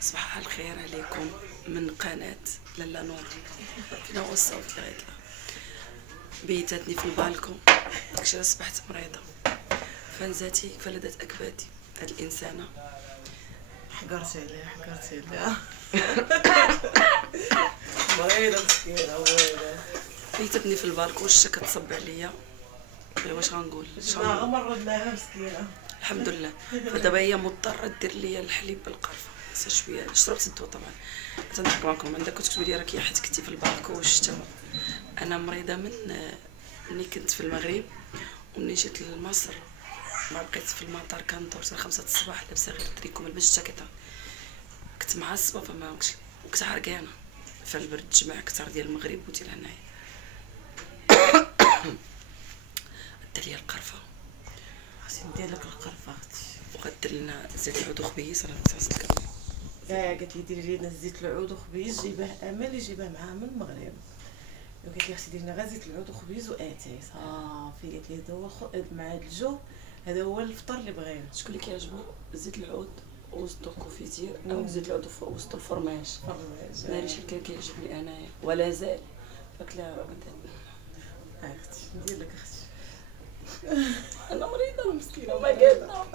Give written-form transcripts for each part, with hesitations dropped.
صباح الخير عليكم من قناة لالا نور. فينا هو الصوت لغاية لا بيتاتني في البالكون، داكشي اصبحت مريضة فنزاتي فلدت اكبادي. هاد الانسانة حقرتي عليها مريضة مسكينة مريضة. بيتاتني في البالكون الشتا كتصب عليا. واش غنقول؟ مرضناها مسكينة الحمد لله. فدابا هي مضطرة دير ليا الحليب بالقرفة. شويه شربت الدواء طبعا. تنضحك معكم عندك كتكتبوا لي راكي حيت كنتي في البالكون والشتا. انا مريضه من ملي كنت في المغرب ومني جيت لمصر ما بقيت في المطار كندور حتى 5 الصباح لابسه غير تريكو ملبس جاكيطه. كنت معصبه فما وكنت عرقانه فالبرد جمع اكثر ديال المغرب وديال هنايا. دير لي القرفه. خصني ندير لك القرفة اختي وغدير لنا زيت العود وخبيز. راه غتغسل الكبد. قالت لي ديري لنا زيت العود وخبيز جيباه امل يجيباه معاها من المغرب. قالت لي خصني دير لنا غير زيت العود وخبيز واتاي صافي. قالت لي هذا هو مع هذا الجو هذا هو الفطر اللي بغينا. شكون اللي كيعجبو زيت العود وسطو كوفيتير او زيت العود وسطو الفرماج؟ ماليش اللي كيعجبني انايا ولا زال فاكله اختي ندير لك اختي. انا مريضه مسكينه ما قادنا.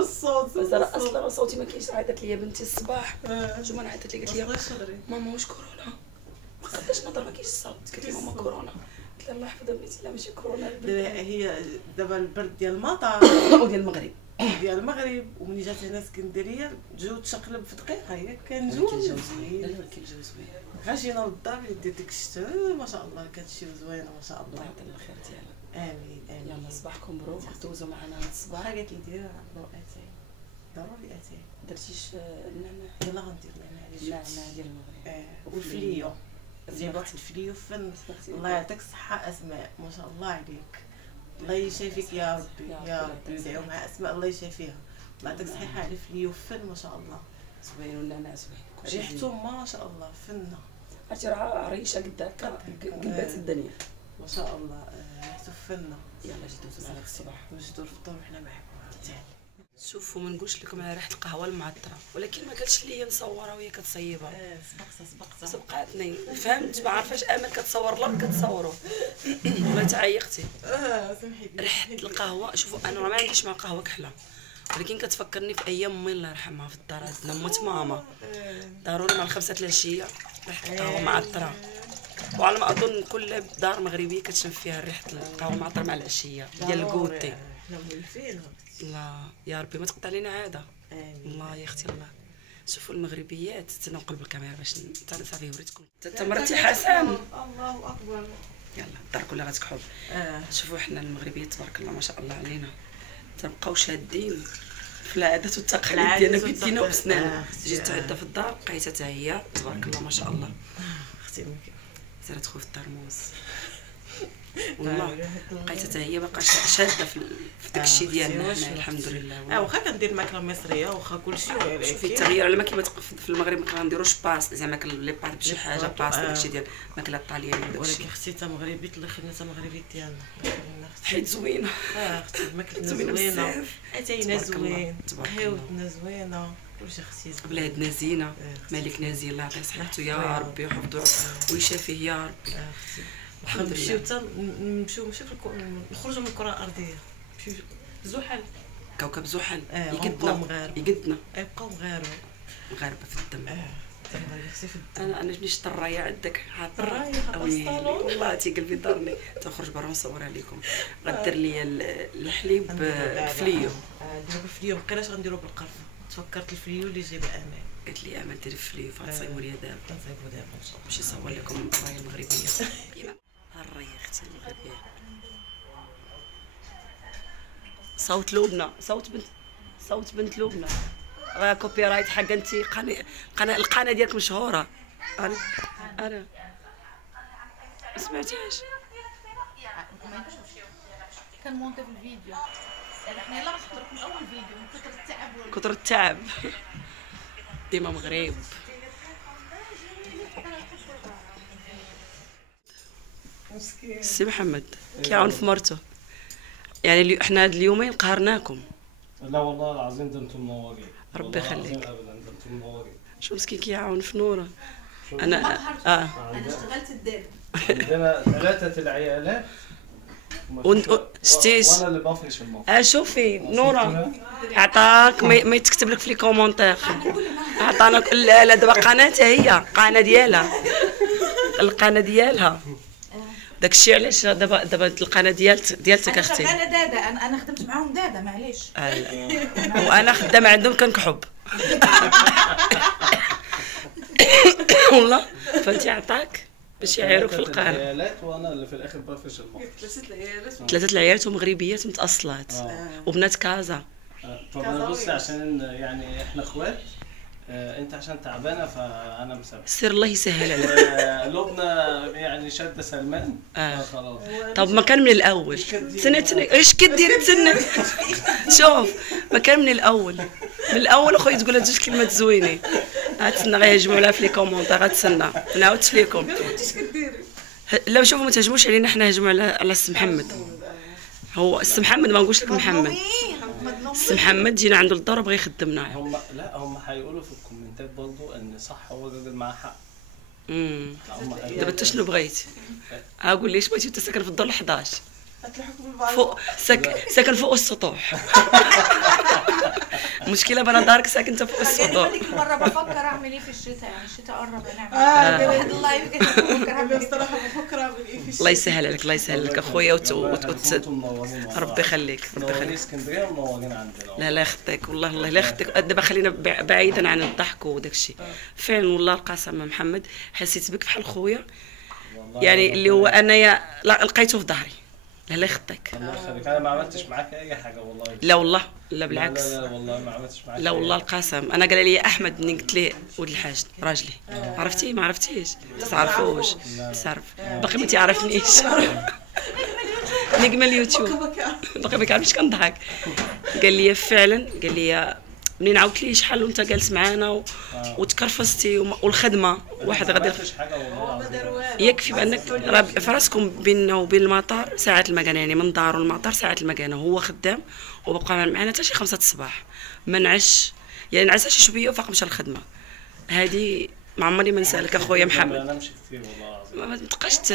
الصوت بس انا اصلا صوتي ما كاينش. عيطت لي بنتي الصباح جمعه عيطت لي قالت لي ماما واش كورونا؟ ما خداش نهضر ما كاينش الصوت. قالت لي ماما كورونا. قلت لها الله يحفظها بنتي لا ماشي كورونا. هي دابا البرد ديال المطار وديال المغرب ومني جات هنا اسكندريه الجو تشقلب في دقيقه. هي كان جو جو زوين. لا لا كان جو زوين. غا جينا للدار دير ديك الشتا ما شاء الله كانت شي زوينه ما شاء الله الله. يعطينا الخير ديالها. امين امين. يلا صباحكم مبروك. دوزوا معنا الصباح. قالت لي ديري اتاي ضروري اتاي. درتيش النعناع؟ يلا غندير النعناع ديال المغرب والفليو. جيب واحد الفليو فن. الله يعطيك الصحه اسماء ما شاء الله عليك. الله يشافيك يا ربي يا ربي. ندعيو مع اسماء الله يشافيها. الله يعطيك الصحه على الفليو فن ما شاء الله. زوين والنعناع زوين. ريحته ما شاء الله فنه. عرفتي راه ريشه قد هكا قلبات الدنيا ما شاء الله. ريحته فنه. يلا جي دوزو معنا الصباح نجدو الفطور وحنا معاكم. شوفوا ما نقولش لكم على ريحه القهوه المعطره ولكن ما قالتش لي نصورها وهي كتصيبها. سبقاتني فهمت. ما عارفاش امل كتصور لك كتصوروا ولا تعيقتي. سمحي لي. ريحه القهوه شوفوا انا ما عنديش مع قهوه كحله ولكن كتفكرني في ايام امي الله يرحمها في الدار عندنا موت ماما ضروري مع 5 العشيه ريحه القهوه معطره. وعلى ما اظن كل دار مغربيه كتشم فيها ريحه القهوه المعطره مع العشيه ديال الكوتي. حنا مولفين. لا يا ربي ما تقطع لينا عاده. الله يا اختي الله. شوفوا المغربيات تنقلب الكاميرا باش صافي وريتكم. تمرتي حسن. الله اكبر. يلا الدار كلها غتكحل. شوفوا حنا المغربيات تبارك الله ما شاء الله علينا تنبقاو شادين في العادات والتقاليد ديالنا بيدينا وبسناننا. جيت تعدى في الدار لقيتها حتى هي تبارك الله ما شاء الله. اختي زرت تخوف في الترموز والله لقيتها حتى هي باقا شاده في داكشي ديالنا حنا الحمد لله. واخا كندير ماكله مصريه واخا كلشي ولكن شوفي التغيير على ما كيما في المغرب ما كنديروش باس زعما لي بار بشي حاجه باس داكشي ديال الماكله الطاليانيه داكشي. ولكن اختي تا مغربي تلخينا تا مغربي ديالنا حيت زوينه. اختي ماكلتنا زوينه اتاينا زوين حيوتنا زوينه كلشي اختي بلادنا زينه مالكنا زين الله يعطيه صحته يا ربي ويحفظو ويشافيه يا ربي. نمشيو حتى نمشيو نخرجوا من الكره الارضيه نمشيو زحل كوكب زحل يقدنا يبقاو مغاربه في الدم. انا جبت الرايه عندك حاطه والله تي قلبي دارني تخرج برا نصورها لكم. غدير لي الحليب الفليو. دابا الفليو مابقيناش غنديرو بالقرفه. تفكرت الفليو اللي جايبه امال قالت لي امل ديري الفليو فغتصايبوا لي دابا. غنصايبو دابا ان شاء الله باش نصور لكم الرايه المغربيه. الرايه اختي المغربيه صوت لبنى صوت بنت لبنى. راه كوبي رايت حق انت القناه ديالك مشهوره. انا ما سمعتيهاش كان مونتي في الفيديو. احنا يلا غنحط لكم اول فيديو من كثر التعب ديما مغرب. سي محمد كيعاون في مرته يعني حنا هاد اليومين قهرناكم. لا والله العظيم انتم مواقع. ربي يخليك. ابدا انتم منورين. شو مسكين كيعاون في نوره. انا انا اشتغلت الداب. عندنا 3 العيالات شتيش وانا اللي بفرش المطبخ. شوفي نوره عطاك ما يتكتب لك في لي كومونتير. عطانا لا دابا قناتها هي قناه ديالها القناه ديالها داكشي علاش دابا القناه ديالتك اختي. انا دادا انا خدمت معاهم دادا معليش. وانا خدامه عندهم كنكحب والله. فانت عطاك باش يعيروك في القناه. العيالات وانا اللي في الاخر بفرش المطبخ. 3 العيالات ومغربيات متاصلات وبنات كازا. طب انا بصي عشان يعني احنا اخوات. انت عشان تعبانه فانا مسامح. سير الله يسهل عليك. لبنى يعني شاده سلمان. خلاص. طب ما كان من الاول. تسنى ايش كديري تسنى. شوف ما كان من الاول. من الاول اخويا تقول هاد 2 كلمات زوينين. غتسنى غيهجموا عليها في لي كومونتير. غتسنى ما نعاودش ليكم. ايش كديري؟ لا شوفوا ما تهجموش علينا حنا هجموا على السي محمد. هو السي محمد ما نقولش لك محمد. السي محمد جينا عنده للدار بغى يخدمنا. هم حيقولوا في الكومنتات برضو ان صح هو الراجل معاه حق. دابا انت شنو بغيتي؟ اقول ليش بغيتي انت ساكن في الدور 11 فوق ساكن فوق السطوح. المشكله بنا دارك ساكن انت فوق السطوح. هذيك المره بفكر اعمل ايه في الشتاء يعني الشتاء قرب نعمل واحد الله يمكن بفكر اعمل الصراحه بفكر اعمل ايه في الشتاء. الله يسهل عليك الله يسهل لك اخويا ربي يخليك ربي يخليك. اسكندريه منورين عندنا. لا يخطيك والله الله لا يخطيك. دابا خلينا بعيدا عن الضحك وداك الشيء. فعلا والله القسم محمد حسيت بك بحال خويا يعني اللي هو انايا لقيته في ظهري. لا يخطيك. الله يخليك. انا ما عملتش معاك اي حاجه والله. لا والله لا بالعكس. لا والله ما عملتش معاك. لا والله القسم. انا قال لي احمد منين قلت ليه ولد الحاج راجلي. عرفتي ما عرفتيش تعرفوش تعرف باقي ما تعرفنيش. نجم اليوتيوب باقي ما كنعرفش كنضحك. قال لي فعلا قال لي منين عاودت ليه شحال وانت جالس معانا وتكرفستي والخدمه واحد غادي يكفي بانك في راسكم بيننا وبين المطار ساعات المكانه يعني من دارو المطار ساعات المكانه. هو خدام وبقى معنا حتى شي 5 الصباح ما نعش يعني نعس شي شويه وفاق مشى الخدمه. هذه ما عمري ما نسالك اخويا محمد. انا نمشي كثير والله العظيم. ما تبقاش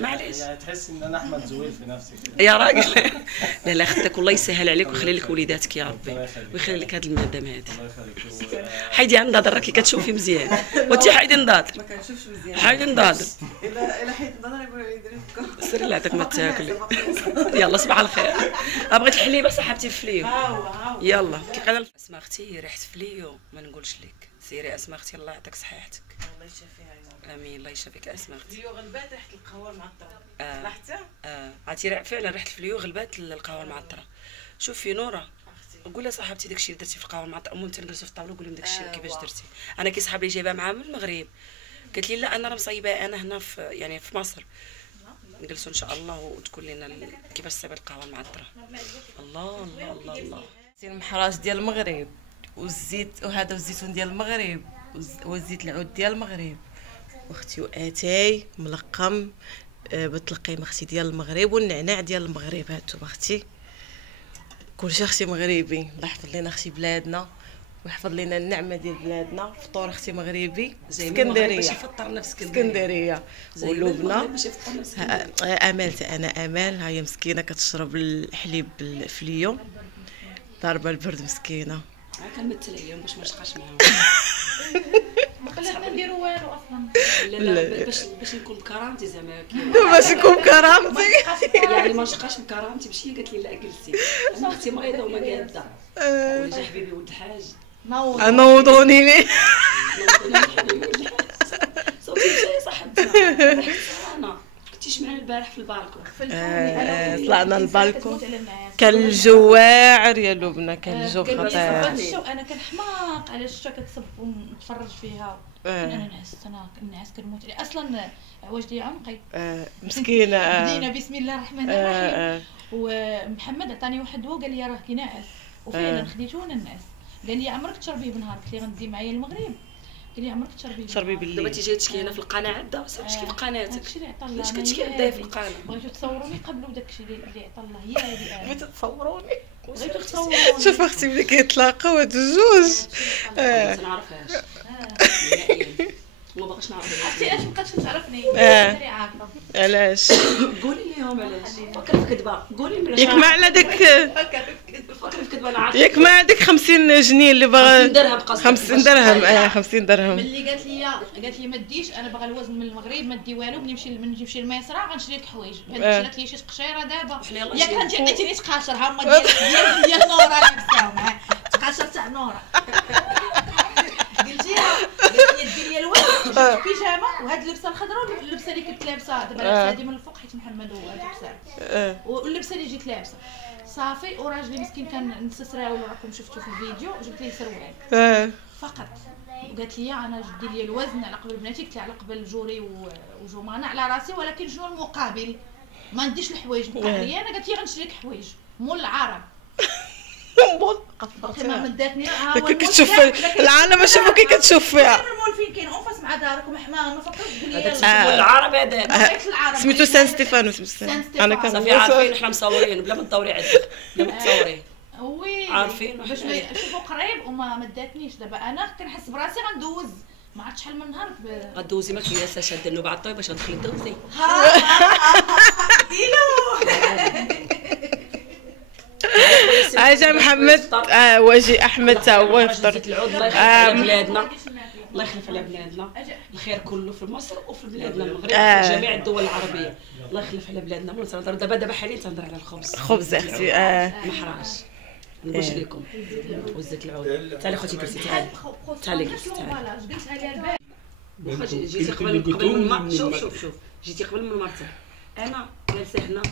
معليش يعني تحس ان انا احمد زويل في نفسي يا راجل. لا خدك والله يسهل عليك ويخلي لك وليداتك يا ربي ويخلي لك هاد المدام هادي. الله يخليك. حيدي عند نضال راكي كتشوفي مزيان وانت حيدي نضال ما كنشوفش مزيان. حيدي نضال الا حيت نضال يقولوا لي ديري فكا. سيري اللي عطاك ما تاكلي. يلا صباح الخير. بغيت الحليب صاحبتي فليو. يلا كي قال اسماء اختي ريحه فليو ما نقولش لك. سيري اسماء اختي الله يعطيك صحيحتك. الله يشافيها يا رب. امين الله يشافيك اسماء اختي. فليو غلبات ريحه القهوه المعطره. لاحظتها؟ عرفتي فعلا ريحه الفليو غلبات القهوه المعطره. شوفي نوره قول لها صاحبتي داكشي اللي درتي في القهوه المعطره المهم تنجلسوا في الطاوله قولي لهم داكشي كيفاش درتي. انا كي صحابي جايبها معاها من المغرب قالت لي لا انا راه مصايبه انا هنا في يعني في مصر. نجلسوا ان شاء الله وتقول لنا كيفاش صايبه القهوه المعطره. الله الله الله الله. المحراج ديال المغرب والزيت وهذا والزيتون ديال المغرب والزيت العود ديال المغرب واختي واتاي ملقم بالتلقيم اختي ديال المغرب والنعناع ديال المغرب هاتو اختي كلشي اختي مغربي. الله يحفظ لنا اختي بلادنا ويحفظ لنا النعمه ديال بلادنا. فطور اختي مغربي اسكندريه باش يفطرنا في اسكندريه ولبنى. امال انا امال هاي مسكينه كتشرب الحليب بالفليو ضاربه البرد مسكينه. كنمثل عليهم باش ما نشقاش معاهم. ما خلاتنا نديرو والو اصلا. لا باش نكون بكرامتي زعما باش نكون بكرامتي يعني ما نشقاش بكرامتي باش هي قالت لي لا جلسي. انا اختي مريضه وما قاده. ولا جا حبيبي ولد الحاج نوضوني ليه. صوتي جاي صاحبتنا انا كنتيش معنا البارح في البالكون. طلعنا البالكون كان الجو واعر يا لبنى كان الجو خطير. انا كان حماق على الشتا كتصب ونتفرج فيها. انا نعس كنموت اصلا واجدي عنقي مسكينه. بدينا بسم الله الرحمن الرحيم ومحمد عطاني واحد الدواء قال لي راه كي ناعس وفعلا خديته وانا نعس. قال لي عمرك تشربيه بالنهار قلت لي غندي معايا المغرب قال لي عمرك تشربيه بالليل. دابا تيجي تشكي هنا في القناه عدا صافي تشكي في قناتك. علاش كتشكي عدايا في القناه؟ بغيتو تصوروني قبل وداكشي اللي عطا الله هي هذه بغيتو تصوروني شوف اختي ملي كيتلاقاو هاد الجوج ما نعرفهاش ما باغاش نعرف. عرفتي علاش مابقاتش تعرفني؟ انا عارفه علاش قولي ليهم علاش فكر في كذبه. قولي لي ياك ما على داك فكر في كذبه. انا عارفه ياك ما ديك 50 جنيه اللي باغا 50 درهم قصدك. 50 درهم 50 درهم. ملي قالت لي ما ديش انا باغا الوزن من المغرب ما دي والو نمشي لمصر غنشري لك حوايج. شرات لي شي تقشيره دابا ياك انت عطيتيني تقاشر ها هما ديال نورا لابساهم تقاشر تاع نورا. قلت لي دير لي الوزن جبت بيجامه وهاد اللبسه الخضراء واللبسه اللي كنت لابسه دابا لابسه هادي من الفوق حيت محمد هو هذا لابسها واللبسه اللي جيت لابسه صافي. وراجلي مسكين كان نسسراو راكم شفتوا في الفيديو جبت ليه سروال فقط. وقالت لي انا جدي لي الوزن على قبل بناتي. قلت لها على قبل جوري وجمانه على راسي ولكن شنو المقابل؟ ما نديش الحوايج مقابليه. انا قالت لي غنشري لك حوايج مول العرب مول ما مداتني كتشوف العالم اشوفو كي كتشوف فيها. المول فين كاين اونفاس مع دارك ومحماه ما فكرتش تقول لي العرب هذا سميتو سان ستيفانو. انا كان صافي عارفين حنا مصورين بلا ما تدوري عندك بلا ما تصوري وي عارفين باش نشوفو قريب وما مداتنيش. دابا انا كنحس براسي غندوز ما عرفتش شحال من نهار غدوزي ما كياس شاده النوبه على الطيب باش تدخلي تدوزي. اجا محمد واجي احمد تا هو يفطر. بلادنا الله يخلف على بلادنا الخير كله في مصر وفي بلادنا المغرب وفي جميع الدول العربيه. الله يخلف على بلادنا. مو تنهضر دابا حاليا تنهضر على الخبز اختي محراش نوش لكم وزت العود. تعالي خوتي درتي تعالي قلتها لها واخا جيتي قبل من شوف جيتي قبل من مرتك انا جالسه هنا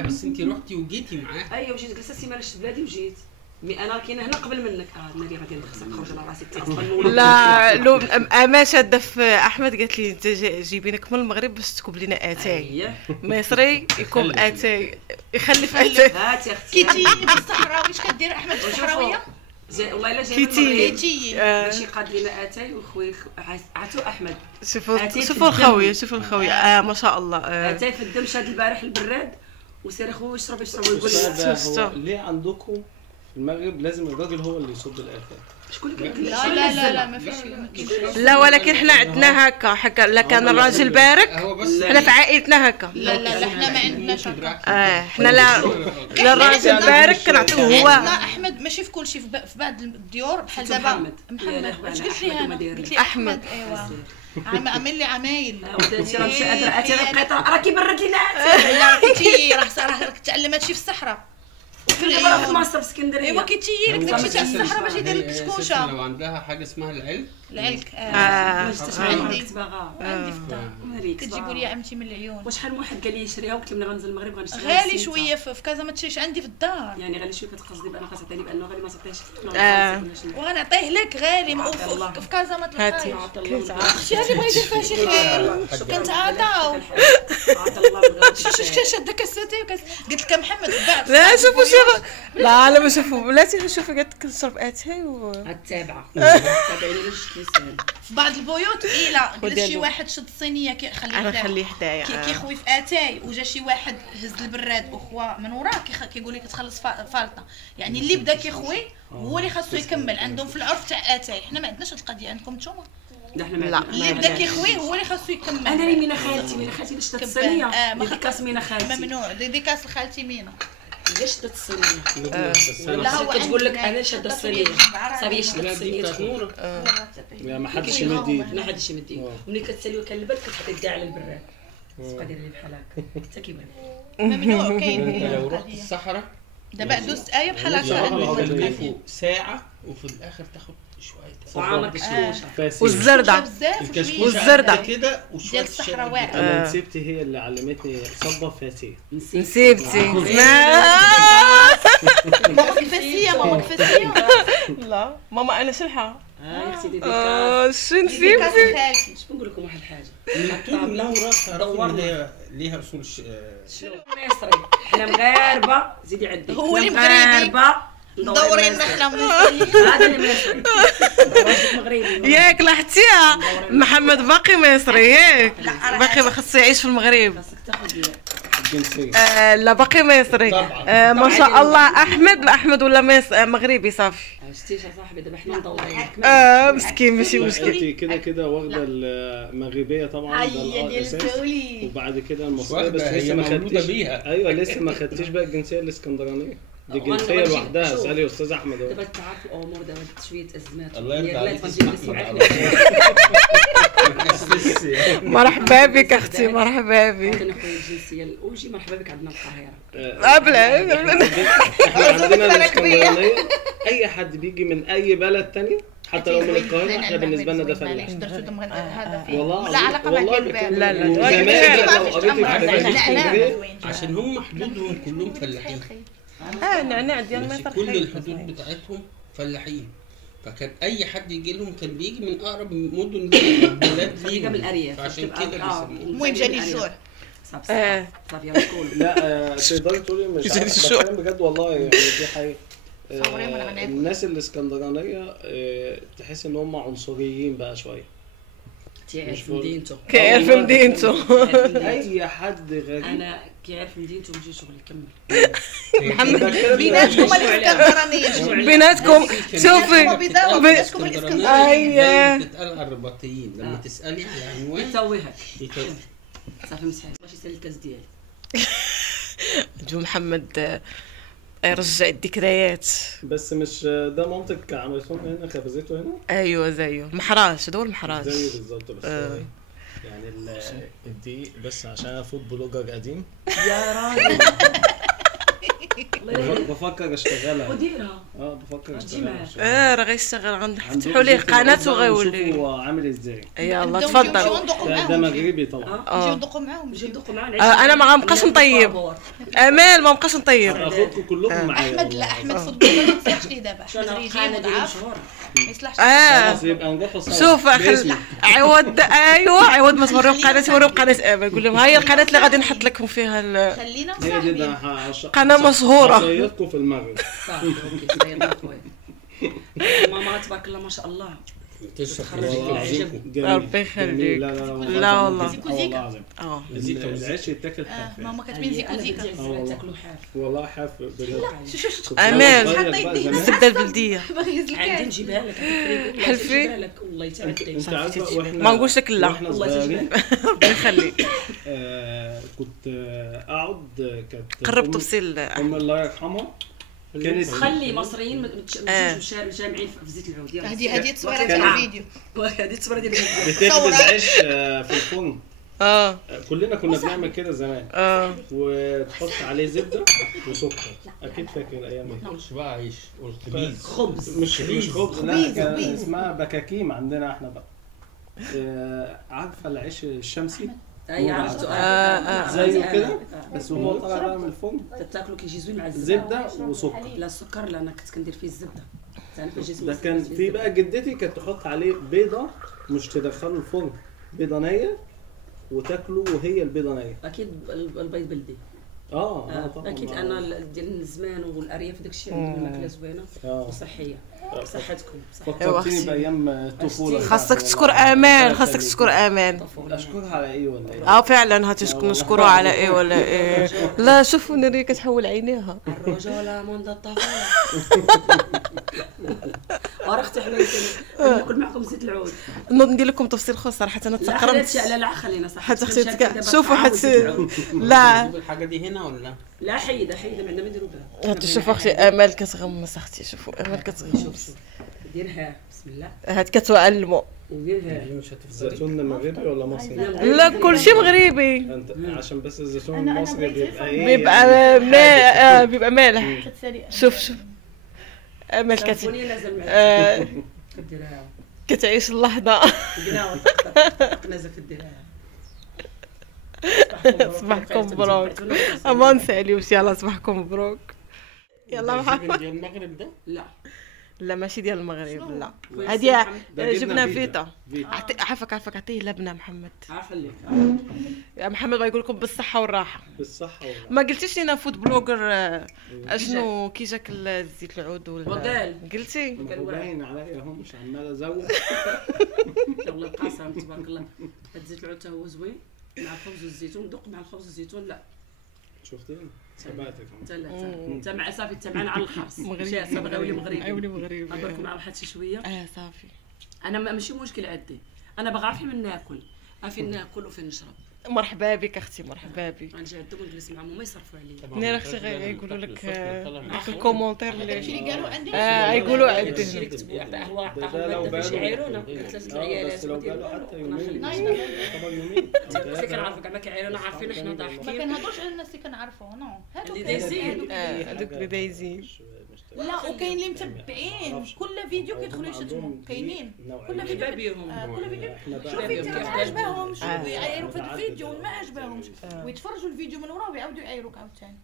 بس انت رحتي وجيتي معاه. ايوا جيت جلسه سيمانه شفت بلادي وجيت انا كاينه هنا قبل منك. ناري غادي نخرج على راسي اصلا. لا لو ما شاده في احمد قالت لي انت جايبينك من المغرب باش تكب لنا اتاي مصري يكب اتاي يخلف اتاي. هاتي اختي كي تجي بالصحراء واش كدير احمد في الصحراويه؟ والله الا جاي كي ماشي قاد لينا اتاي وخويا عاتو احمد. شوفوا الخويه ما شاء الله. اتاي في الدم شاد البارح البراد وسير خويا اشرب يقول ليه عندكم في المغرب لازم الراجل هو اللي يصب الاتاي؟ شكون اللي قال لا ما فيش. لا ولكن حنا عندنا هكا لا كان الراجل بارك حنا في عائلتنا هكا. لا حنا ما عندناش هكا. حنا لا الراجل بارك كنعطيوه هو. لا احمد ماشي في كل شيء في بعض الديور بحال دابا محمد واش قلت لي انا؟ قلت لي احمد ايوا عامل لي عمايل وداتي راه مشى اتاي راه كيبرد لينا لا كنتي راه تعلم هادشي في الصحراء في مصر في اسكندريه. ايوا كيتيرك داكشي تاع الصحراء باش يدير لك كسكوشه. لو عندها حاجه اسمها العلك العلك عندي عندي في الدار كتجيبوا لي عمتي من العيون. وشحال من واحد قال لي شريها وقلت له ملي غنزل المغرب غنشريها غالي شويه في كازا ما تشريش عندي في الدار. يعني غالي شويه كتقصدي بان خاصني بانه غالي ما تعطيهش وغنعطيه لك غالي في كازا ما تلقاش. شتي هادي بغا يدير فيها شي خير كنتعاطاو عطا الله. شتي شاده كاساتي قلت لك محمد بعد لا شوفوا لا ما شوفوا بلاتي شوفي قالت لك نشرب اتاي التابعه تابعيني باش كيسال في بعض البيوت الا جلس شي واحد شد الصينيه خليه حدايا كيخوي في اتاي وجا شي واحد هز البراد وخوا من وراه كيقول لك تخلص فالطه. يعني اللي بدا كيخوي هو اللي خاصو يكمل. عندهم في العرف تاع اتاي. حنا ما عندناش هاد القضيه عندكم نتوما. لا اللي بدا كيخوي هو اللي خاصو يكمل. انا اللي مينا خالتي اللي شدت الصينيه كاس مينا خالتي ممنوع دي كاس خالتي مينا هي شدت الصينيه. لا هو كتقول لك انا شاده الصينيه صافي شدت الصينيه تكون لا ما حدش يمد يده وملي كتسالي كنلبد كتحط يدها على البراد تبقى ديري بحال هكا حتى كيبان ممنوع. كاين لو رحت الصحراء دابا دوزت ايه بحال هكا ساعه وفي الاخر تاخد شويه طعام كشكوشه والزردة والزردة كده ديال الصحراوات. انا نسيبتي هي اللي علمتني صبه فاتيه. نسيبتي ماما كفاسيه لا ماما انا شلحه يا اختي ديدي شو نسيبتي. شنو نقول لكم واحد الحاجه انتم له راسها ليها اصول شنو مصري حنا مغاربه زيدي عندي هو اللي مغربي مدورين نحنا هذا اللي مصري مغربي ياك لاحظتيها محمد باقي مصري ياك باقي ما خصو يعيش في المغرب. خاصك تاخذ الجنسيه. لا باقي مصري. طبعا. ما شاء الله. احمد ولا مغربي صافي. شتي يا صاحبي دابا حنا ندوروا مسكين ماشي مشكل. انت كده واخده المغربيه طبعا ده الاساس، وبعد كده المصريه بس لسه ما خدتيش بيها. ايوه لسه ما خدتيش بقى الجنسيه الاسكندرانيه دي جنسيه لوحدها. اسالي استاذ احمد دابا تعرف الامور دابا شويه ازمات الله يرضى عليك. مرحبا بك اختي، مرحبا بك. انا خويا الجنسيه الاوجي مرحبا بك عندنا القاهره. بلا احنا عندنا الاسكندرانيه اي حد بيجي من اي بلد تانية حتى لو من القاهره احنا بالنسبه لنا ده فلاح. والله لا علاقه والله بالبلد. لا لا وزمان لو قريتي في حاجات اسكندريه عشان هم حدودهم كلهم فلاحين. نعناع ديال ماشي، مصر كل الحدود بتاعتهم فلاحين، فكان اي حد يجي لهم كان بيجي من اقرب مدن البلاد خليك من الارياف فعشان كده بيسموه. المهم جاني الجوع. صافي يلا كول. لا تقدري تقولي مش عارف بتكلم بجد والله يعني دي حقيقة. الناس الاسكندرانيه تحس ان هم عنصريين بقى شويه. تعرف مدينته كيعرف مدينته. اي حد غريب انا كيعرف مدينته ونجي شغل يكمل. محمد بيناتكم الاسكندرانيه. بيناتكم شوفي بيناتكم الاسكندرانيه. اييه بتتقال على الرباطيين لما تسالي العنوان يتوهك صافي مسحيل باش يسال الكاس ديالي. جو محمد يرجع الذكريات. بس مش ده منطق عملتهم هنا خبزته هنا. ايوه زيه محراج دول محراج زي بالظبط بس يعني الدقيق بس عشان انا فود بلوجر قديم يا راجل بفكر اشتغلها وديرها بفكر اشتغلها. راه غيشتغل غنفتحوا ليه قناه وغيولي. هو عامل ازاي؟ يلا تفضل. ده مغربي طبعا. نجيو ندوقوا معاهم. نجي ندوقوا معاه. انا ما غنبقاش نطيب. امال ما بقاش نطيب. اخذكم كلكم معايا. احمد لا احمد فوتبول ما تصيرش ليه دابا. شنو احمد يجي القناه ديالي مضعف مشهوره. ما يصلحش. خلاص يبقى نروحوا سوا. شوف عوض ما توريو قناتي وريو قناه امل. قول لهم هاي القناه اللي غادي نحط لكم فيها خلينا هي دي مصاحبين. قناه مشهوره. هصيدكم في المغرب. صافي اوكي سيدنا خويا. ماما تبارك الله ما شاء الله. ربي يخليك. لا والله العظيم العيش يتاكل حاف. ماما كاتبين زيكو زيكا. تاكلوا حاف. والله حاف بجد. امال الزبده البلديه عندي نجيبها لك حلفي. لك والله تعدي. انت عارفه واحنا ما نقولش لك لا. واحنا صغيرين ربي يخليك. كنت اقعد كانت قرب تفصيل. الله يرحمها كانت خلي مصريين جامعين في زيت العود. هذه تصويره ديال الفيديو. هذه تصويره ديال بتخبز عيش في الفرن. كلنا كنا بنعمل كده زمان. وتحط عليه زبده وسكر. اكيد فاكر الايام دي. ما تقولش بقى عيش، قول خبيز. خبز مش خبز، لا كان اسمها بكاكيم عندنا احنا بقى. عارفه العيش الشمسي؟ اي عرفته. زيه كده بس هو طالع بقى من الفرن. تاكلوا كيجي زوين مع زبده وسكر. لا السكر لا انا كنت كندير فيه الزبده. ده كان في بقى جدتي كانت تحط عليه بيضه مش تدخله الفرن، بيضه نيه وتاكله وهي البيضه نيه. اكيد البيض بلدي. طبعا اكيد انا ديال الزمان والارياف داك الشيء عندهم الماكله زوينه وصحيه. صحتكم فكرتيني بايام الطفوله. خاصك تشكر امان، خاصك تشكر امان. اشكرها على ايه ولا ايه؟ فعلا نشكرها على ايه ولا ايه. لا شوفوا نري كتحول عينيها. الرجوله منذ الطفوله. ورختي حنا ناكل معكم زيت العود. ندير لكم تفصيل خاص صراحه انا تسقرمت. لا خلينا صح. حتى اختي شوفوا لا الحاجه دي هنا ولا لا حيده ما عندنا ما نديروا بها. هاتوا شوفوا اختي امال كتغمس. اختي شوفوا امال كتغمس. ديرها بسم الله. هات كتعلموا. وديرها مش الزيتون مغربي ولا مصري؟ لا كلشي مغربي. انت عشان بس الزيتون المصري بيبقى ايه؟ بيبقى مالح. شوف امال كتعيش اللحظه. نازل في الدراع. صباحكم مبروك. ما نساليوش. يلا صباحكم مبروك. يلا محمد. ديال المغرب ده؟ لا ماشي ديال المغرب. لا هذه جبنا فيتا. عافاك عطيه لبنه محمد. خليك يا محمد بيقول لكم بالصحه والراحه. بالصحه والراحه. ما قلتيش لينا فود بلوجر اشنو كي جاك زيت العود ولا قلتي؟ باين عليا اهو مش عمال ازوق. والله القاسم تبارك الله. هاد زيت العود هو زوين مع الخبز والزيتون. دوق مع الخبز والزيتون. لا شفتيني تابعتك انت مع صافي انت معنا على الخرص مشى صبغه ولا مغربي ولا مغربي هضركم مع واحد شي شويه صافي انا ماشي مشكل عندي انا باغا عارفين من ناكل فين ناكل وفين نشرب مرحبا بك اختي مرحبا بك غنجي عندهم ونجلس معهم وما يصرفوا عليا نير اختي غيقولوا لك في الكومونتير داكشي اللي قالوا عندي يقولوا داكشي اللي عندي كتبوا هو عطاهم بزاف يعيرونا قالت لازم العيالات بس لو قالوا حتى يومين نايمة. طبعا يومين اللي كنعرفوا كاع ما كيعيرونا عارفين حنا ما ضاحكين كنهضرش على الناس اللي كنعرفوا نو هادوك اللي دايزين هذوك اللي دايزين لا وكاين اللي متبعين كل فيديو كيدخلوا يشتموا كاينين كل فيديو بابيهم كل فيديو شوفي انت ما عجبهمش ويعايروا في هذا الفيديو ما عجبهمش ويتفرجوا الفيديو من وراه ويعاودوا يعايروك عاوتاني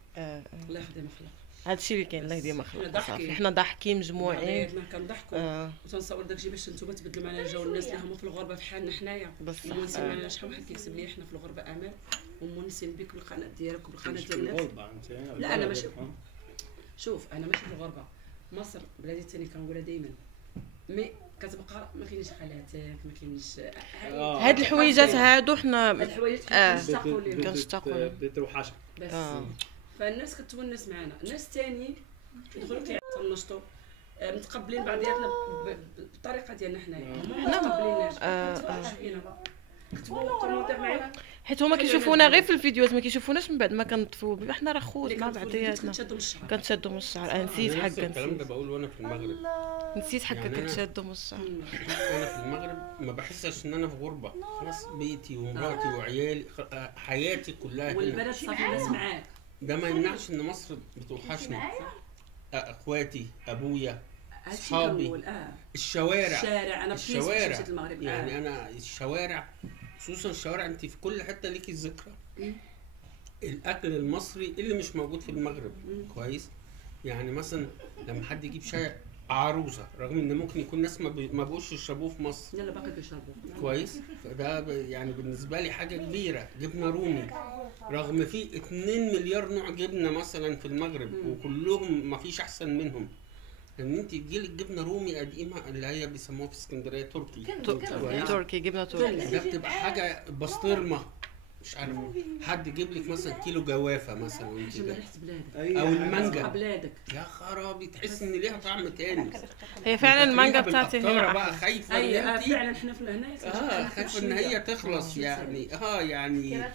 الله يخدم مخلق هادشي اللي كاين الله يهدي حنا مخلق ضاحكين. صافي حنا ضاحكين مجموعين ما كنضحكوا وتنصور داكشي باش نتوما تبدلوا معنا جو الناس اللي هما في الغربه فحالنا حنايا بصح. المونسين معنا شحال واحد كيكسب لي حنا في الغربه امال ومونسين بك بالقناه ديالك وبالقناه في ديال الناس الغربة انت لا انا ماشي شوف انا ماشي في الغربه مصر بلادي الثاني كنقولها دائما مي كتبقى ما كاينش خالاتك ما كاينش هاد الحويجات هادو حنا هاد الحوايج كنشتاقوا ليهم كنشتاقوا. بتوحشك بس فالناس كتونس معنا الناس الثانيين كيدخلوا كيتنشطوا متقبلين بعضياتنا بالطريقه ديالنا حنايا ما متقبليناش كتبوا كومونتير معايا حيت هما كيشوفونا غير في الفيديوهات ما كيشوفوناش من بعد ما كنطفوا حنا راه خوت مع بعضياتنا كنشدوا من الشعر كنشدوا من الشعر نسيت نفس حقا الكلام ده بقوله وانا في المغرب نسيت حقا يعني أنا- كنشدوا من الشعر وانا في المغرب ما بحسش ان انا في غربه خلاص بيتي ومراتي وعيالي حياتي كلها هنا والبلد صافي الناس معاك ده ما يمنعش ان مصر بتوحشني اخواتي ابويا هادشي صحابي كنقول الشوارع الشارع انا في الشوارع مشيت المغرب يعني انا الشوارع خصوصا الشوارع انت في كل حته ليكي الذكرى الاكل المصري اللي مش موجود في المغرب كويس يعني مثلا لما حد يجيب شاي عروسه رغم ان ممكن يكون ناس ما بقوش يشربوه في مصر يلا باقي كيشربوا كويس فده يعني بالنسبه لي حاجه كبيره جبنه رومي رغم في 2 مليار نوع جبنه مثلا في المغرب وكلهم ما فيش احسن منهم ان انت تجيلك جبنه رومي قديمه اللي هي بيسموها في اسكندريه تركي تركي جبنه تركي ده بتبقى حاجه بسطرمه مش عارف حد يجيب لك مثلا كيلو جوافه مثلا وانت عشان ده. ريحه بلادك او المانجا بلادك يا خرابي تحس ان ليها طعم تاني هي فعلا المانجا تاكليها بتاعتي بالقطارة هنا بقى خايفه اي ان انت فعلا حنا في هنا خايفه ان هي تخلص يعني يعني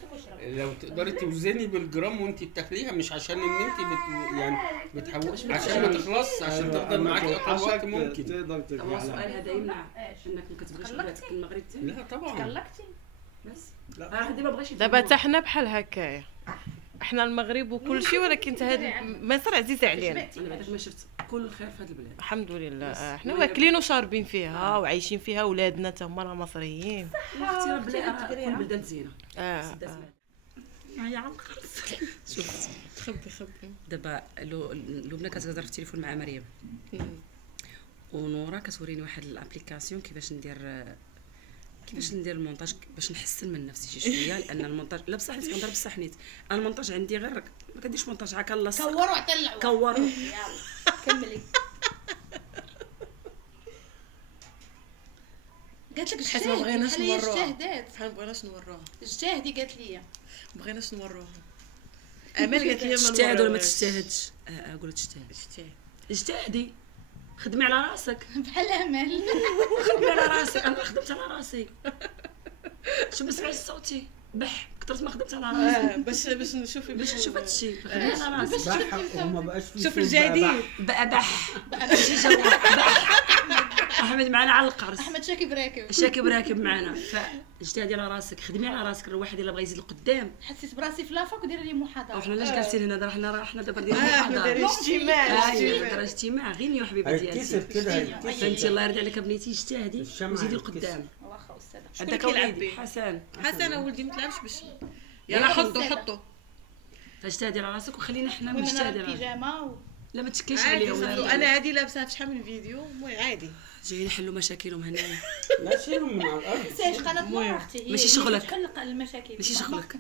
لو تقدري توزني بالجرام وانت بتاكليها مش عشان ان انت يعني بتحوش عشان ما تخلصش عشان تفضل معاكي اطول وقت ممكن تقدر هو ترجع السؤال لها هذا يمنع انك ما كتبغيش بلادك المغرب تاني لا طبعا قلقتي بس لا. راه دابا بغاش دابا حتى حنا بحال هكايا احنا المغرب وكل شيء ولكن هذه مصر عزيزه علينا انا بعدك ما شفت كل خير في هذه البلاد الحمد لله احنا واكلين وشاربين فيها وعايشين فيها ولادنا تا هما راه مصريين اختي راه كل بلدان زينه هيا على الخرص شوف خبي دابا لبنى كتهضر في التليفون مع مريم ونورا كتوريني واحد الابليكاسيون كيفاش ندير المونتاج باش نحسن من نفسي شي شويه لان المونتاج لا بصح كنضرب بصح نيت انا المونتاج عندي غير ما كنديرش مونتاج هكا لاصق كوروا عتلعوا كوروا يلا كملي قالت لك حيت ما بغيناش نوروها اجتهدات بحال بغيناش نوروها اجتهدي قالت لي بغيناش نوروها امال قالت لي ما تجتهد ولا ما تجتهدش قلت تجتهد اجتهد اجتهدي خدمي على راسك بحال امل خدمي على راسك انا خدمت على راسي شوف ما سمعتش صوتي بح كثرت ما خدمت على راسي باش نشوف باش نشوف هادشي خدمي على راسي بح وما بقاش في شوف الجديد بح شي جو بح احمد معنا على القرص احمد شاكب راكب شاكب راكب معنا فاجتهدي على راسك خدمي على راسك الواحد الا بغى يزيد لقدام حسيت براسي في لافاك ودير لي محاضره وحنا علاش جالسين هنا حنا دابا ديال احنا دايرين اجتماع دايرين اجتماع غير حبيبه ديالي هيتكسر كده هيتكسر فهمتي الله يرضي عليك بنيتي اجتهدي الشمعة وزيدي هيتكسر. لقدام واخا استاذه عندك كيلعب وليدي بيه؟ حسن حسن ولدي ما تلعبش باش يلا حطوا فاجتهدي على راسك وخلينا حنا المهم انا نجتهدي على راسك. البيجامه لا ما تشكيش عادي عليهم انا عادي لابسه في شحال من فيديو المهم عادي جايين نحلوا مشاكلهم هنايا لا شيلهم من على الارض سايش قناه نور اختي هي ماشي اللي شغلك. تخلق المشاكل ماشي شغلك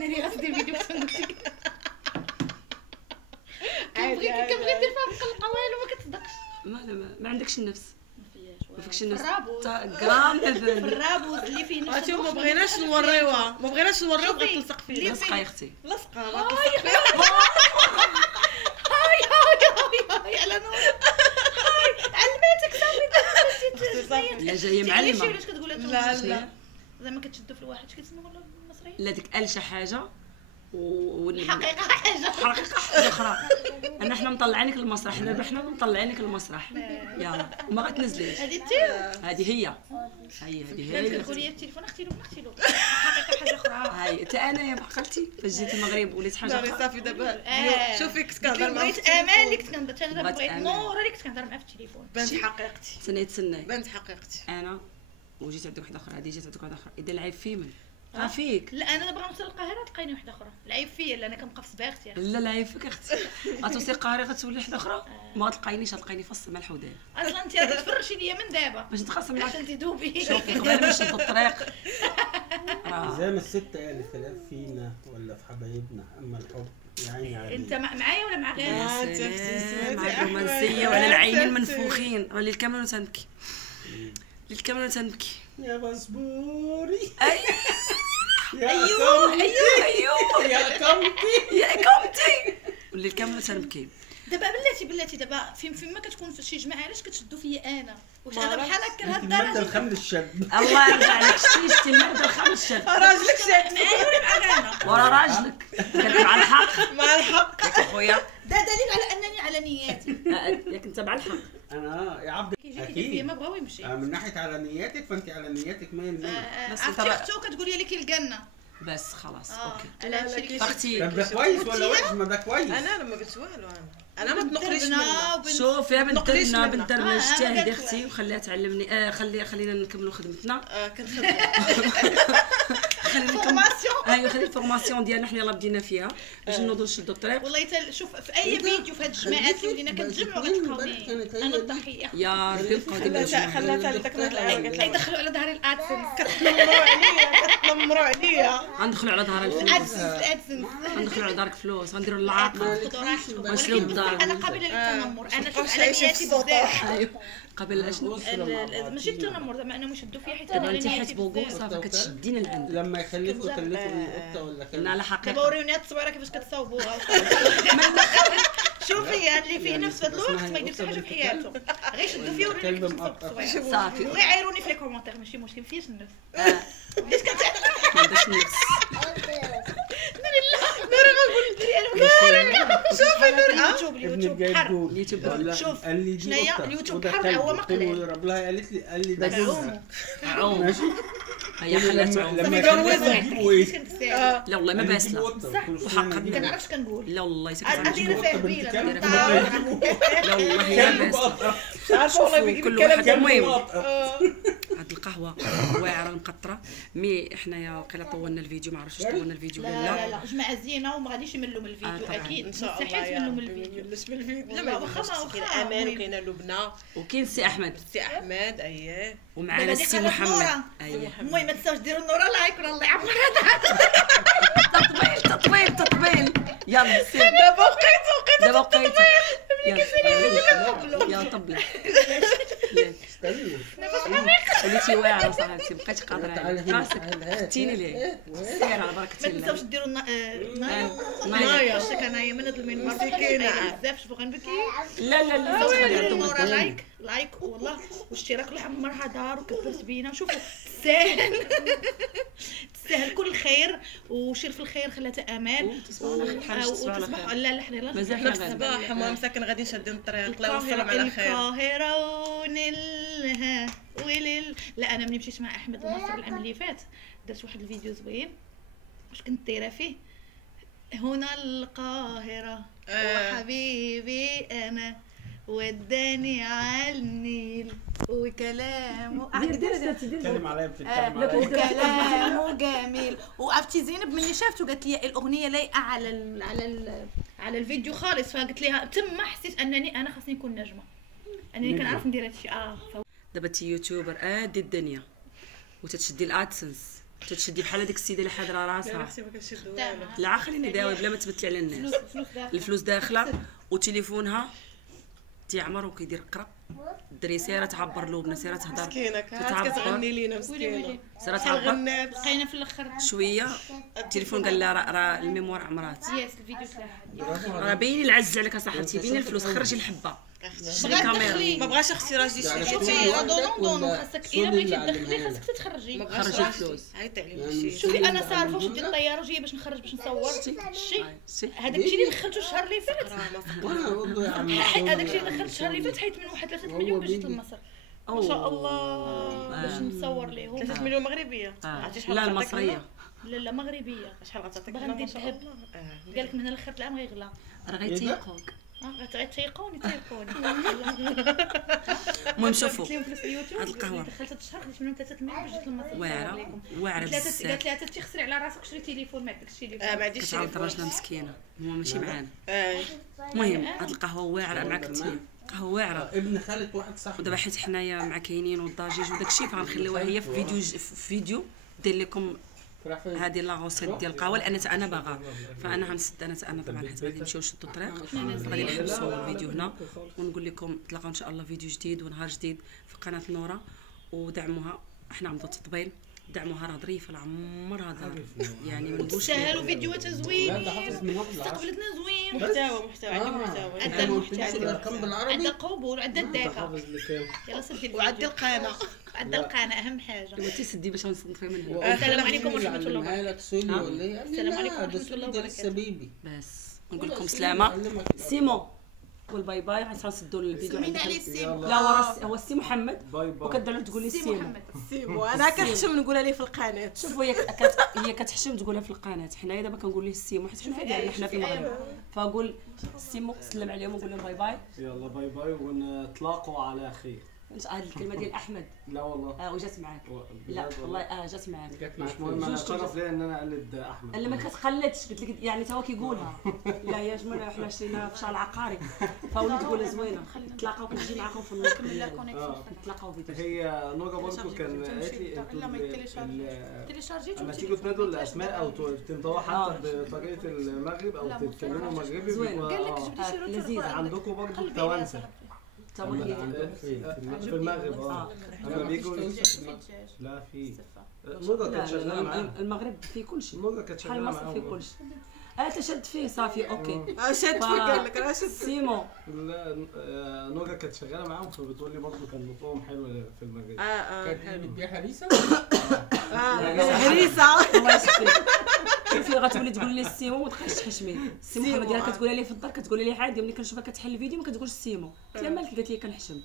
ناري غتدير فيديو كنبغي عادي كنبغي ندير فيها مقلقه والو ما كتصدقش ما عندكش النفس ما فياش ما فيكش الناس الرابوز. غرام في الرابوز اللي فيه نفس عرفتي ما بغيناش نوريوها بغات تلصق فينا لصقه يا اختي لصقه هاي على نور هاي علمتك صافي لا جايه معلمه ولاش كتقول لا زعما كتشدوا في الواحد شكون اسمه المصري لا ديك قال شي حاجه الحقيقه حاجه حقيقه حاجه اخرى انا حنا مطلعينك للمسرح دابا حنا مطلعينك للمسرح يلا وما غتنزليش هذه هذه هي هذه كتقول لي التليفون اختي له الحقيقه حاجه اخرى هاي حتى انايا عقلتي فاش جيت المغرب وليت حاجه اخرى صافي دابا شوفي كنت كنهضر معاها بغيت امان اللي كنت كنهضر انا بغيت نور اللي كنت كنهضر معاه في التليفون بنت حقيقتي تسناي بنت حقيقتي انا وجيت عندك واحده اخرى هذه جات عندك واحده اخرى اذا العيب في من فيك لا انا دابا غنوصل للقاهره تلقايني واحده اخرى العيب فيا لا انا كنبقى في صباغتي لا العيب فيك اختي غتوصلي القاهره غتولي واحده اخرى ما غتلقاينيش غتلقايني في السما الحداد اصلا انت راه تفرشي ليا من دابا باش نتخاصم معاك عشان تدوبي شوفي قبل ما نشد الطريق زي ما الست قالت الخلاف فينا ولا في حبايبنا اما الحب يا عيني عليك. انت معايا ولا مع غيري مع الرومانسيه وعلى العينين المنفوخين ولي الكاميرا تنبكي للكاميرا تنبكي يا بسبوري ايوه يا كمتي يا كمتي ولي الكاميرا تنبكي دابا بلاتي دابا فين ما كتكون في شي جماعه علاش كتشدوا فيا انا واش انا بحال هكا المادة لهالدرجه الخمس الشاب الله يرضى عليك شتي المادة الخمس شد راجلك شاد معايا ولا مع غيرنا ورا راجلك قالك مع الحق مع الحق ياك اخويا ده دليل على انني على نياتي ياك انت مع الحق انا يا عبد كيجي كيدير فيا ما بغاو يمشي من ناحيه على نياتك فانت على نياتك 100%. بس عرفتي طبعا- اختو كتقول لي لك الجنه بس خلاص اوكي على هادشي اللي اختي طب ده كويس ولا وحش؟ ما ده كويس. انا لما قلت والو انا ما تنقليش منها دربنا شوف يا بنت نقليش درنا منها. بنت درنا اجتهدي قالت اختي وخليها تعلمني خلينا نكملوا خدمتنا كنخدم خلينا نكمل فورماسيون ايوا خلي الفورماسيون ديالنا حنا يلاه بدينا فيها باش نوضوا نشدوا الطريق والله شوف في اي فيديو في هاد الجماعات اللي ولينا كنتجمعوا غتلقاوني انا الضحيه يا ربي بقاو ديما خلاتها لتكمل العين اي دخلوا على ظهري الادسنس كتنمروا عليا غندخلوا على ظهر الفلوس الادسنس غندخلوا على دارك فلوس غنديروا العاقه خذوا راحتكم واشرب ولكن الدار. انا قابله للتنمر انا شوف على عايشة في نياتي السطح. بزاف ايوا قبل اشنو ماشي التنمر زعما انهم يشدوا فيا حيت دابا انا انت على حيت نياتي بوكو بزاف صافي كتشدينا لعندك لما يخليكوا تخلفوا قطه ولا انا كلب. على دابا حقيقه وريوني هاد التصويره كيفاش كتصاوبوها شوفي هاد اللي فيه نفس هاد الوقت ما يدير حتى حاجه في حياته غير يشدوا فيا وريوني كلب كيفاش تصاوب مقطع. التصويره صافي وغير عايروني في لي كومونتير ماشي مشكل فياش النفس بديت ما عندهاش نفس شوفي اليوتيوب ابنك اليوتيوب جايب حرب جول. اليوتيوب ولا شوف، قال لي دي شنيا؟ قطة اليوتيوب وده حرب كلب. هو قلت له مقلع. رب لها قال لي ده بس. جوزها. عوم ماشي هي خلات عوم لما متجوزة. يخلفوا يجيبوا ايه؟ لا والله ما قال لي باسله جيبوا قطة. صح. قلت له وحقا اشمعنى دي؟ كنعرفش كنقول لا والله سكت ادير قطة فيها بنت بيلا كلب. لا والله ما كلب باسله قطة. عارفه والله بيجيب كل الكلام واحد ده المهم قطة. هاد القهوه واعره المقطره مي حنايا وقيلا طولنا الفيديو ما عرفتش طولنا الفيديو ولا لا لا لا جماعه زينه وما غاديش يملوا من الفيديو طبعاً. اكيد ان شاء الله مستحيل يا تملوا من ربي الفيديو نبلش بالفيديو والله لا واخا ما واخا كاين امان المهم. وكاينه لبنى وكاين سي احمد سي احمد اييه ومعنا دابا ديك السي قالت محمد نورة. اييه المهم ما تنساوش ديروا النورة لايك ولا الله يعمر تطبيل يلا سير دابا وقيت دابا وقيته يلا طبلي استنى. وليتي واعره صاحبتي بقيتي قادره تعال على هنا، راسك تعال هات. ختيني ليه سير على بركه ما تنساوش الله ديروا نايا نايا. واش انايا من هاد المنبر مسكينة. بزاف شوفوا غنبكي لا لا لا ديروا النورة لايك والله واشتراك الله يعمرها دار وكبرت بينا شوفوا تستاهل تستاهل كل خير وشير في الخير خلاتها امان تصبحوا على خير حاجه تصبحوا على وتصبحوا خير لا لا حنا مازال في حنا غادي الصباح هما مساكن غادي شادين الطريق لا وصلهم القاهرة على خير القاهرة ونلها لا انا ملي مشيت مع احمد لمصر العام اللي فات درت واحد الفيديو زوين واش كنت دايره فيه هنا القاهرة وحبيبي انا وداني على النيل وكلامه تتكلم عليا بتتكلم عليا. وكلامه جميل وعرفتي زينب مني شافته قالت لي الاغنيه لايقه على الفيديو خالص فقلت لها تما حسيت انني انا خاصني نكون نجمه انني كنعرف ندير هادشي دابا تي يوتيوبر ادي الدنيا وتتشدي الادسنس تتشدي بحال هذيك السيده اللي حاضره راسها اختي ما كنشد والو لا خليني داوي بلا ما تبتلي على الناس فلوس داخل الفلوس داخله وتليفونها تيعمر وكيدير قرق الدري سيره تعبر له، بنا سيره تهضر مسكينه كانت كتغني لينا مسكينه سيره تعبر لقينا في الاخر شويه. التليفون قال لها راه الميموار عمرات، يس الفيديو تلاح راه باين العز عليك اصاحبتي، باين الفلوس، خرجي الحبه شري كاميرا. ما بغاش اختي راجلي شوفي دونو خاصك الا بغيتي تدخلي خاصك تتخرجي. خرجي الفلوس. عيطي عليه شوفي انا صارفه واش ندير الطياره وجايه باش نخرج باش نصور شتي هذاك الشيء اللي دخلته الشهر اللي فات، هذاك الشيء اللي دخلت الشهر اللي فات حيت من 1 3 مليون باش جيت لمصر ما شاء الله باش نصور ليهم 3 مليون مغربيه. عرفتي شحال لا المصريه، لا مغربيه. شحال غتعطيك؟ باغا ندير الذهب، قال لك من هنا لاخر العام غيغلى، راه غيتيقوك. غتيقوني المهم شوفوا قلت لهم فلوس اليوتيوب هاد القهوه دخلت هاد الشهر خديت منهم 3 مليون باش جيت لمصر واعره قالت بزاف. لها حتى تخسري على راسك شري تليفون ما عندكش تليفون. ما عنديش كتعاود راجلنا مسكينه هو ماشي معانا. المهم المهم هاد القهوه واعره معاك انت، قهوه واعره. ابن خالة واحد صاحبي ودابا حيت حنايا مع كاينين والضجيج وداك الشيء فغنخليوها هي في فيديو دير لكم هذه لا غوسيت ديال القهوه، لان انا باغا، فانا غنسد انا طبعا حيت غادي نمشيو نشدوا الطريق، غادي نحبسوا الفيديو هنا ونقول لكم نتلاقاو ان شاء الله فيديو جديد ونهار جديد في قناه نورة. ودعموها، احنا عمضوا التطبيل، دعموها راه ظريفه العمرها دار يعني ما نقولش سهلوا فيديوهات زوينين، لا حافظ من واحد استقبلتنا زوين، محتوى عندي محتوى عندنا المحتوى الارقام بالعربي، عندنا القبول عندنا الداكا، حافظ لي كام؟ يلا سدي وعندي القناه عندنا القناه اهم حاجه. انت سدي باش نصنفي منها. السلام عليكم ورحمه الله وبركاته. لك سوري ولا ايه؟ السلام عليكم ورحمة ده الله سوري ده لسه بيبي. بس نقول لكم سلامه. سيمو قول باي باي، غنسدوا الفيديو سمينا عليه السيمو. لا هو السي محمد باي باي. وكدير تقول لي سي محمد سيمو انا كنحشم نقولها ليه في القناه. شوفوا هي كتحشم تقولها في القناه، حنايا دابا كنقول ليه السيمو حيت حنا في المغرب، فاقول السيمو سلم عليهم وقول لهم باي باي. يلا باي باي ونتلاقوا على خير. هذه الكلمه ديال احمد لا والله وجات معاك. لا والله جات معاك. مش مهم، انا شرف ليا ان انا اقلد احمد. اللي ما كتقلدش قلت لك يعني تا هو كيقولها. لا يا جماعه حنا شرينا في شارع العقاري فوليت تقولها زوينه. نتلاقاو كنجي معاكم في النص نتلاقاو فيديو. هي نورة برضه كان قالت لي تيليشارجيتو لما تيجوا تنادوا الاسماء او تنطقوا حتى بطريقه المغرب او تتكلموا مغربي بيبقى لذيذ عندكم برضه التوانسه في المغرب. اما بيجوا لا في نورة كانت شغاله معاهم. المغرب فيه كل شيء، نورة كانت شغاله مصر معاهم فيه كل شيء. تشد فيه صافي اوكي. شد قال لك راه شد سيمو. لا نورة كانت شغاله معاهم فبتقول لي برضه كان نطقهم حلو في المغرب. كانت بتبيع هريسه؟ هريسه الله يشفيك. كيف غتولي تقول لي السيمو ما تبقاش تحشمي. السيمو محمد ديالك كتقولها لي في الدار، كتقولي لي عادي ملي كنشوفها كتحل الفيديو ما كتقولش السيمو. قلت لها مالك؟ قالت لي كنحشم.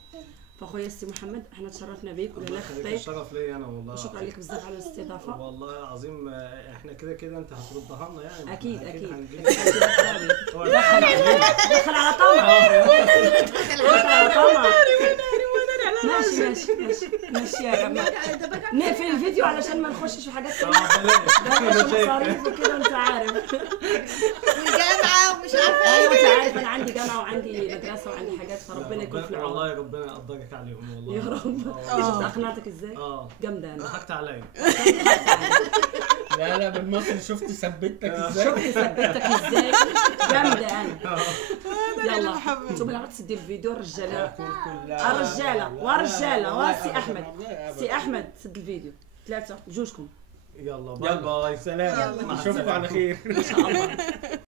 فاخويا السي محمد احنا تشرفنا بك ولا خطيت. الشرف ليا انا والله. شكرا لك بزاف على الاستضافه. والله العظيم احنا كده انت هتردها لنا يعني. اكيد هنجيب. دخل على طمع. دخل على طمع. ماشي يا جماعه. نقفل الفيديو علشان ما نخشش في حاجات ثانيه. مصاريف وكده انت عارف. والجامعه ومش عارفه ايوه انت عارف انا عندي جامعه وعندي مدرسه وعندي حاجات، فربنا يكون في العون. والله ربنا يقدرك عليهم والله. يا رب. شفت اقنعتك ازاي؟ جامده انا. ضحكت عليا. لا بالمصري شفت ثبتك ازاي؟ شفت ثبتك ازاي؟ جامده انا. يلا انتم اللي غتسدي الفيديو الرجاله والرجاله وسي احمد. سي احمد سد الفيديو 3 جوجكم. يلا باي باي سلام. نشوفكم على خير ان شاء الله.